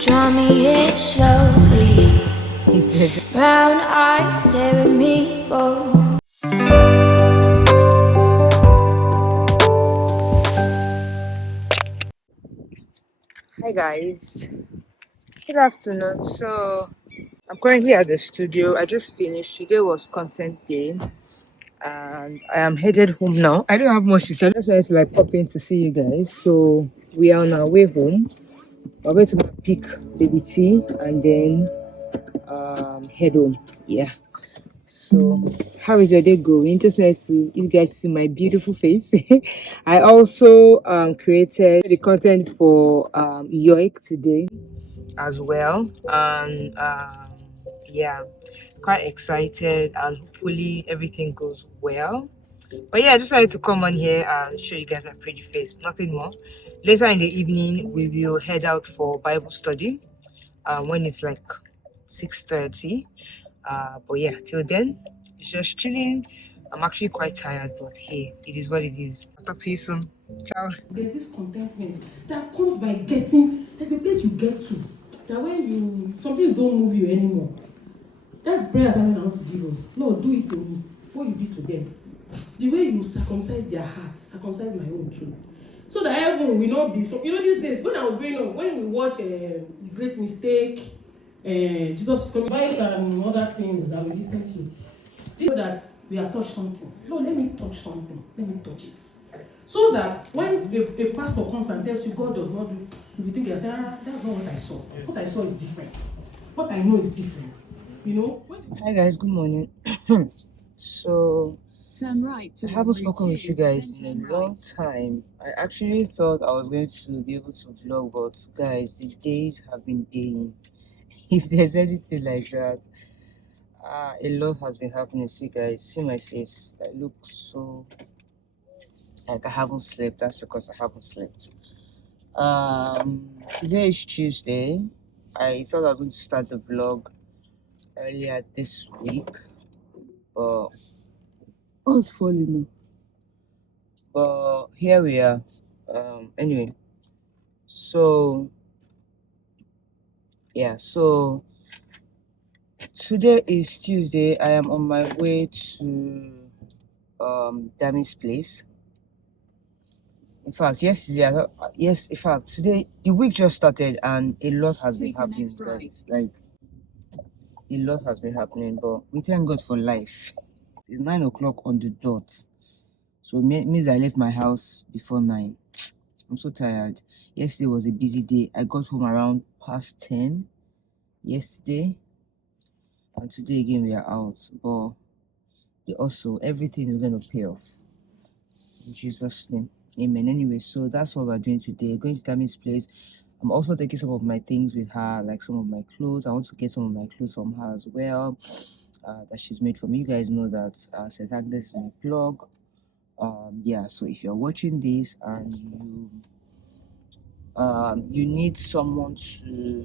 draw me in slowly. Brown eyes stare at me both. Hi guys, good afternoon. So I'm currently at the studio. I just finished. Today was content day, and I am headed home now. I don't have much to say. I just wanted to pop in to see you guys. So we are on our way home. We're going to go pick baby tea and then head home. Yeah. So how is your day going? Just wanted to you guys see my beautiful face. I also created the content for Yoik today as well, and yeah, quite excited, and hopefully everything goes well. But yeah, I just wanted to come on here and show you guys my pretty face, nothing more. Later in the evening we will head out for Bible study when it's like 6:30. But yeah, till then it's just chilling. I'm actually quite tired, but hey, it is what it is. I'll talk to you soon. Ciao. There's this contentment that comes by getting, there's a place you get to, that when you, some things don't move you anymore. That's prayers I want to give us. Lord, do it to me. What you did to them. The way you circumcise their hearts, circumcise my own too. So that heaven will not be so. You know, these days, when I was growing up, when we watch The Great Mistake, Jesus is coming, and other things that we listen to, they know that we have touched something. Lord, let me touch something. Let me touch it. So that when a pastor comes and tells you God does not do, you will think, that's not what I saw. What I saw is different. What I know is different. You know? Hi guys, good morning. So Turn right I haven't spoken with you guys in a long time. I actually thought I was going to be able to vlog, but guys, the days have been daying. If there's anything like that, a lot has been happening. See guys, see my face. I look so like I haven't slept. That's because I haven't slept. Today is Tuesday. I thought I was going to start the vlog earlier this week, but I was falling. But here we are. Anyway, so yeah, so today is Tuesday. I am on my way to Dami's place. In fact, yesterday, yes, in fact, today the week just started and a lot has been happening, guys. Like a lot has been happening, but we thank God for life. It's 9 o'clock on the dot, so it means I left my house before 9. I'm so tired. Yesterday was a busy day. I got home around past 10 yesterday, and today again we are out. But also everything is going to pay off in Jesus' name. Amen. Anyway, so that's what we're doing today. Going to Tammy's place. I'm also taking some of my things with her, like some of my clothes. I want to get some of my clothes from her as well, that she's made for me. You guys know that St. Agnes is my blog. Yeah, so if you're watching this and you need someone to,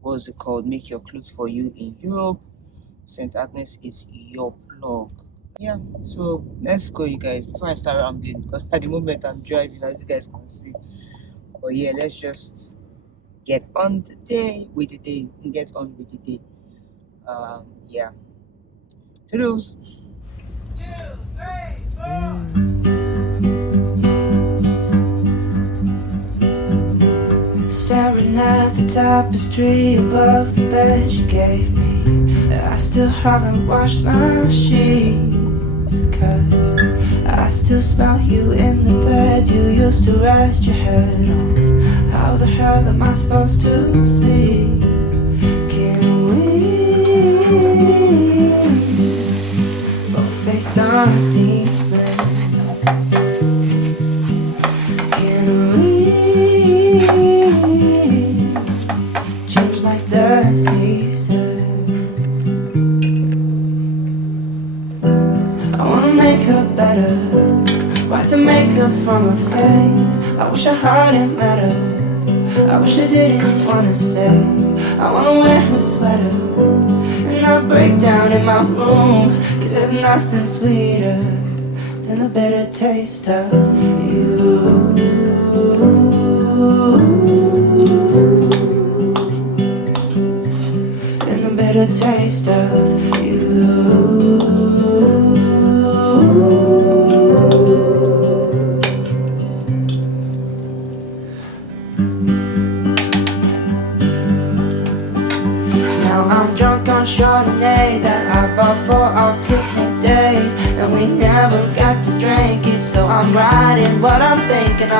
what's it called, make your clothes for you in Europe, St. Agnes is your blog. Yeah, so let's go, you guys, before I start rambling, because at the moment I'm driving, as you guys can see. But yeah, let's just get on the day with the day. Get on with the day. Yeah. Toodles. 2, 3, 4. Staring at the tapestry above the bed you gave me. I still haven't washed my sheets, 'cause I still smell you in the bed you used to rest your head on. How the hell am I supposed to sleep? Can we both face our demons? Can we change like the seasons? I wanna make her better, wipe the makeup from her face. I wish I hadn't met her, I wish I didn't wanna stay. I wanna wear her sweater and not break down in my room, 'cause there's nothing sweeter than the bitter taste of you. brown Chardonnay that I bought for our picnic day, and we never got to drink it. So I'm writing what I'm thinking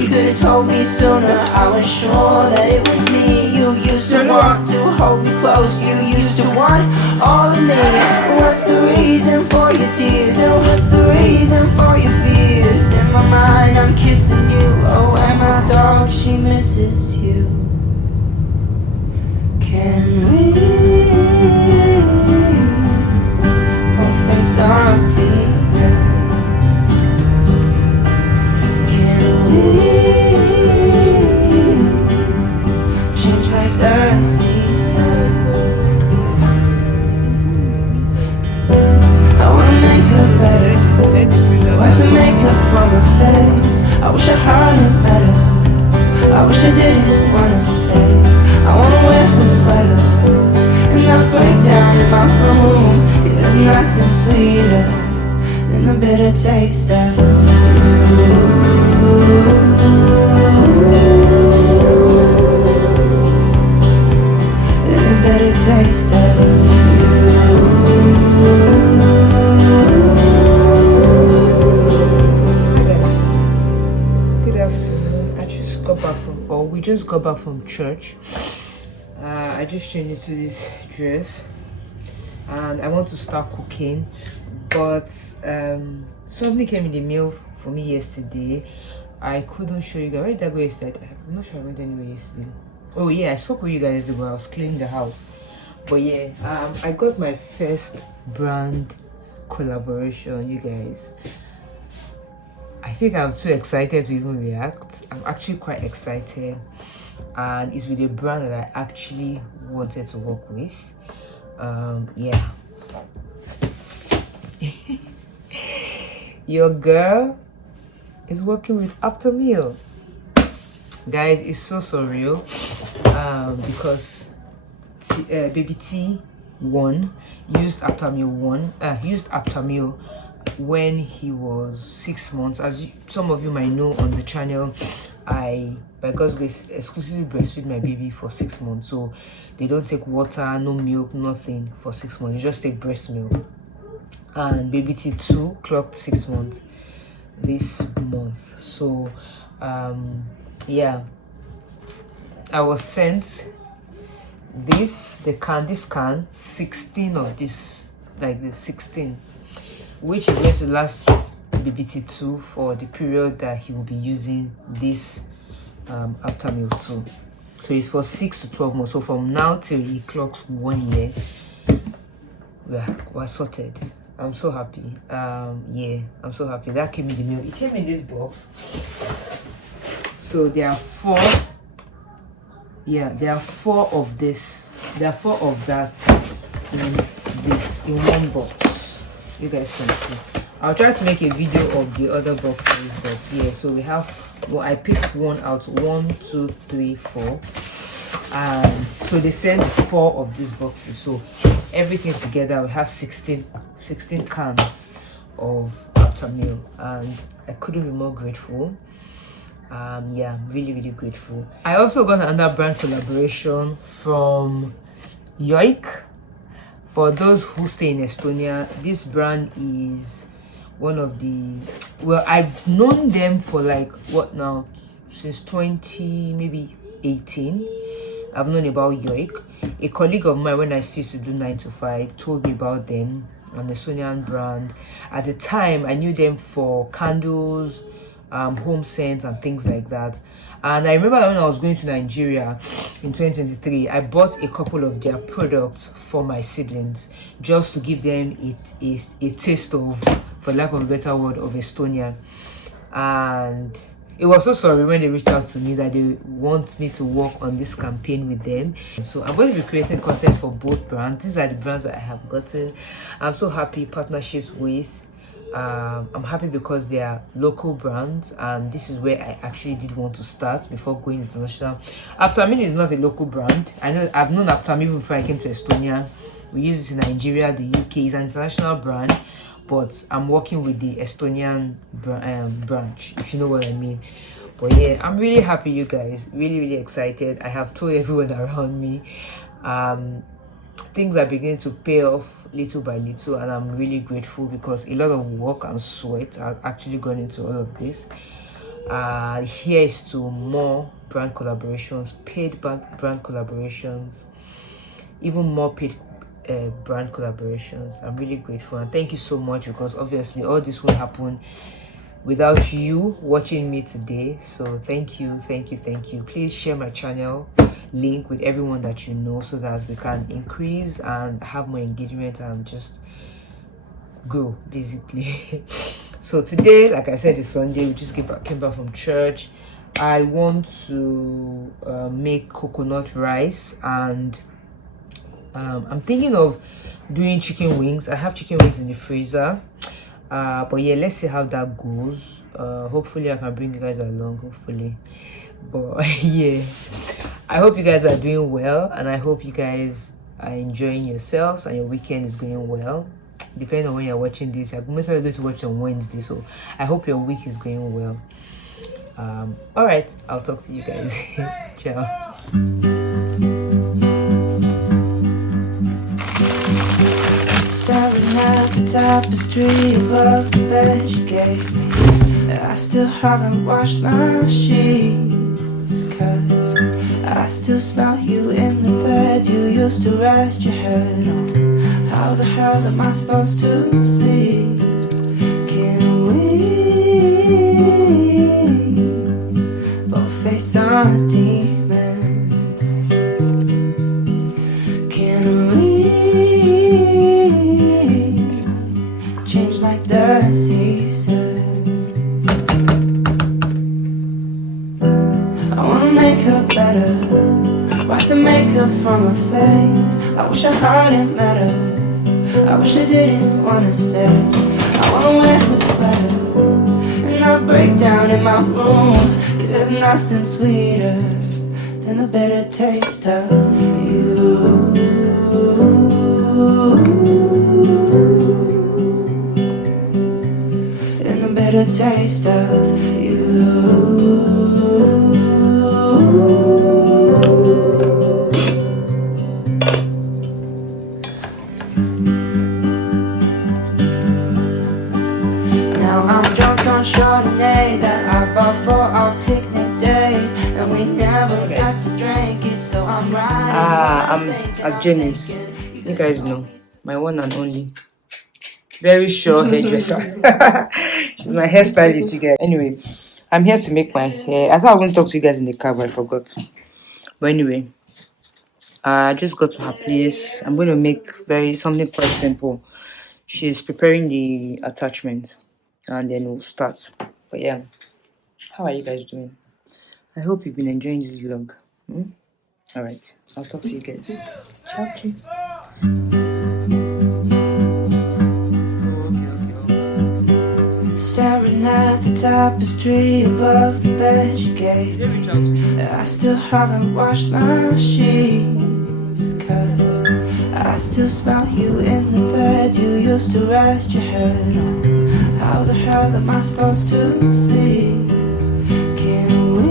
you could have told me sooner. I was sure that it was me. You used to want to hold me close, you used to want all of me. What's the reason for your tears, and what's the reason for your fears? In my mind I'm kissing you, oh, and my dog, she misses you. Can we both face our tears? Can we change like the seasons? I wanna make her better, wipe the makeup from her face. I wish I heard it better, I wish I didn't wanna stay. I wanna wear her sweater and not break down in my room, 'cause there's nothing sweeter than the bitter taste of you. Than the bitter taste of you. Good afternoon. I just got back from, or we just got back from church. I just changed into this dress and I want to start cooking, but something came in the mail for me yesterday. I couldn't show you guys. Where did I go yesterday? I'm not sure I went anywhere yesterday. Oh yeah, I spoke with you guys about I was cleaning the house. But yeah, I got my first brand collaboration, you guys. I think I'm too excited to even react. I'm actually quite excited, and it's with a brand that I actually wanted to work with. Yeah. Your girl is working with Aptamil. Guys, it's so surreal, because baby T1 used Aptamil when he was 6 months. As some of you might know on the channel, I, by God's grace, exclusively breastfeed my baby for 6 months. So they don't take water, no milk, nothing for 6 months. You just take breast milk. And baby T2 clocked 6 months this month. So yeah, I was sent this can 16 of this, like the 16, which is going to last baby T2 for the period that he will be using this Aptamil 2. So it's for 6 to 12 months. So from now till he clocks 1 year, we're sorted. I'm so happy. Yeah, I'm so happy. That came in the mail. It came in this box. So there are 4. Yeah, there are 4 of this. There are 4 of that in one box. You guys can see. I'll try to make a video of the other boxes, but yeah. So we have. Well, I picked one out. 1, 2, 3, 4. And so they sent 4 of these boxes. So everything together, we have 16 cans of Aptamil, and I couldn't be more grateful. Yeah, I'm really grateful. I also got another brand collaboration from Yoik. For those who stay in Estonia, this brand is one of the, well, I've known them for like what now, since 2018. I've known about Yoik. A colleague of mine, when I used to do 9 to 5, told me about them, an Estonian brand. At the time, I knew them for candles, home scents and things like that. And I remember that when I was going to Nigeria in 2023, I bought a couple of their products for my siblings, just to give them a taste of, for lack of a better word, of Estonia. And it was so sorry when they reached out to me that they want me to work on this campaign with them. So I'm going to be creating content for both brands. These are the brands that I have gotten. I'm so happy partnerships with. I'm happy because they are local brands, and this is where I actually did want to start before going international. Aptamil is not a local brand. I know I've known Aptamil even before I came to Estonia. We use it in Nigeria, the UK. It's an international brand, but I'm working with the Estonian branch, if you know what I mean. But yeah, I'm really happy, you guys. Really excited. I have told everyone around me. things are beginning to pay off little by little, and I'm really grateful because a lot of work and sweat have actually gone into all of this. Here's to more brand collaborations, paid brand collaborations, even more paid brand collaborations. I'm really grateful, and thank you so much, because obviously all this will happen without you watching me today. So thank you. Please share my channel link with everyone that you know, so that we can increase and have more engagement and just grow, basically. So today, like I said, it's Sunday. We just came back from church. I want to make coconut rice, and I'm thinking of doing chicken wings. I have chicken wings in the freezer, but yeah, let's see how that goes. Hopefully I can bring you guys along, hopefully. But yeah, I hope you guys are doing well, and I hope you guys are enjoying yourselves and your weekend is going well. Depending on when you're watching this, I'm most likely going to watch on Wednesday, so I hope your week is going well. All right, I'll talk to you guys. Ciao. Staring at the tapestry above the bed you gave me. I still haven't washed my sheets, 'cause I still smell you in the bed you used to rest your head on. How the hell am I supposed to see? Can we both face our demons? Can we change like the seasons? I wanna make her better, wipe the makeup from her face. I wish I hadn't met her, I wish I didn't wanna stay. I wanna wear her sweater and not break down in my room, 'cause there's nothing sweeter than the bitter taste of you. And the bitter taste of you. Now I'm drunk on Chardonnay that I bought for our picnic day, and we never got to drink it, so I'm riding. I'm at Jenny's. You guys know, my one and only. Very sure hairdresser. She's my hairstylist, you guys. Anyway, I'm here to make my hair. I thought I was going to talk to you guys in the car, but I forgot. But anyway, I just got to her place. I'm going to make something quite simple. She's preparing the attachment, and then we'll start. But yeah, how are you guys doing? I hope you've been enjoying this vlog. All right, I'll talk to you guys. Ciao. Staring at the tapestry above the bed you gave me. I still haven't washed my sheets, 'cause I still smell you in the bed you used to rest your head on. How the hell am I supposed to see? Can we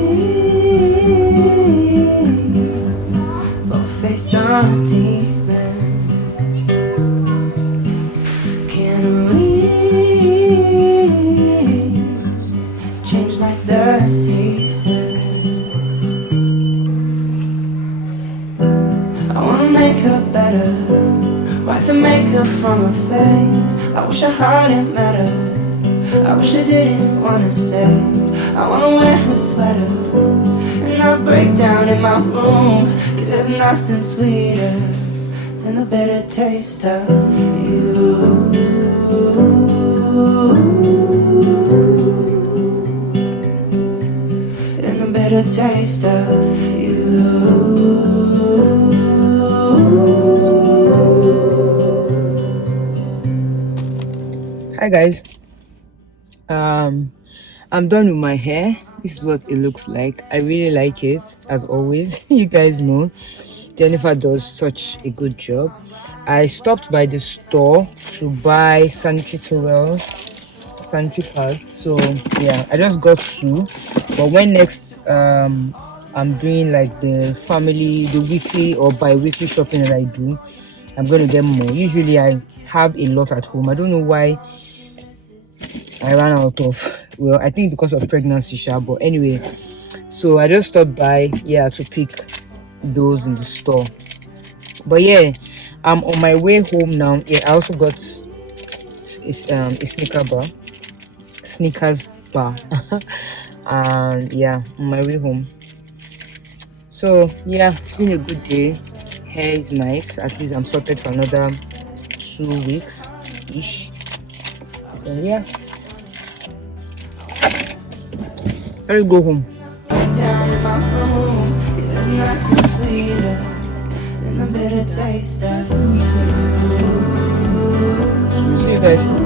both face our demons? Can we change like the seasons? I wanna make her better, wipe the makeup from her face. I wish I hadn't met her, I wish I didn't wanna stay. I wanna wear her sweater and not break down in my room, 'cause there's nothing sweeter than the bitter taste of you. And the bitter taste of you. Hi guys. I'm done with my hair. This is what it looks like. I really like it, as always. You guys know Jennifer does such a good job. I stopped by the store to buy sanitary towels, sanitary pads. So yeah, I just got 2. But when next I'm doing like the weekly or bi-weekly shopping that I do, I'm going to get more. Usually I have a lot at home. I don't know why I ran out of, well, I think because of pregnancy, but anyway, so I just stopped by, to pick those in the store. But yeah, I'm on my way home now. Yeah, I also got a sneakers bar, and yeah, on my way home. So yeah, it's been a good day. Hair is nice. At least I'm sorted for another 2 weeks ish. So yeah, let's go home. Down in my room, 'cause there's nothing sweeter than the bitter taste of See you guys.